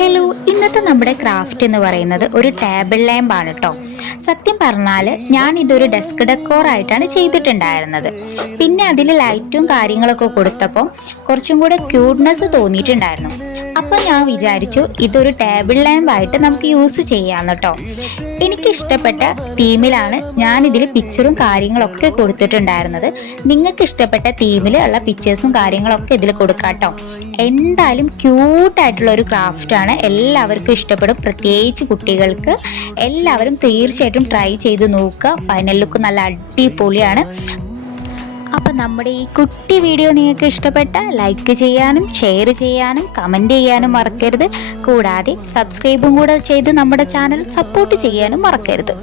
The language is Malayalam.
ഹലോ, ഇന്നത്തെ നമ്മുടെ ക്രാഫ്റ്റ് എന്ന് പറയുന്നത് ഒരു ടേബിൾ ലാമ്പ് ആണ് കേട്ടോ. സത്യം പറഞ്ഞാൽ ഞാൻ ഇതൊരു ഡെസ്ക് ഡെക്കോർ ആയിട്ടാണ് ചെയ്തിട്ടുണ്ടായിരുന്നത്. പിന്നെ അതിൽ ലൈറ്റും കാര്യങ്ങളൊക്കെ കൊടുത്തപ്പോൾ കുറച്ചും കൂടെ ക്യൂട്ട്നെസ് തോന്നിയിട്ടുണ്ടായിരുന്നു. അപ്പോൾ ഞാൻ വിചാരിച്ചു ഇതൊരു ടേബിൾ ലാമ്പ് ആയിട്ട് നമുക്ക് യൂസ് ചെയ്യാമെന്ന് കേട്ടോ. എനിക്കിഷ്ടപ്പെട്ട തീമിലാണ് ഞാൻ ഇതിൽ പിക്ചറും കാര്യങ്ങളൊക്കെ കൊടുത്തിട്ടുണ്ടായിരുന്നത്. നിങ്ങൾക്ക് ഇഷ്ടപ്പെട്ട തീമിൽ ഉള്ള പിക്ചേഴ്സും കാര്യങ്ങളൊക്കെ ഇതിൽ കൊടുക്കാം കേട്ടോ. എന്തായാലും ക്യൂട്ടായിട്ടുള്ള ഒരു ക്രാഫ്റ്റാണ്, എല്ലാവർക്കും ഇഷ്ടപ്പെടും. പ്രത്യേകിച്ച് കുട്ടികൾക്ക് എല്ലാവരും തീർച്ചയായിട്ടും ട്രൈ ചെയ്ത് നോക്കുക. ഫൈനൽ ലുക്ക് നല്ല അടിപൊളിയാണ്. അപ്പം നമ്മുടെ ഈ കുട്ടി വീഡിയോ നിങ്ങൾക്ക് ഇഷ്ടപ്പെട്ട ലൈക്ക് ചെയ്യാനും ഷെയർ ചെയ്യാനും കമൻറ്റ് ചെയ്യാനും മറക്കരുത്. കൂടാതെ സബ്സ്ക്രൈബും കൂടെ ചെയ്ത് നമ്മുടെ ചാനൽ സപ്പോർട്ട് ചെയ്യാനും മറക്കരുത്.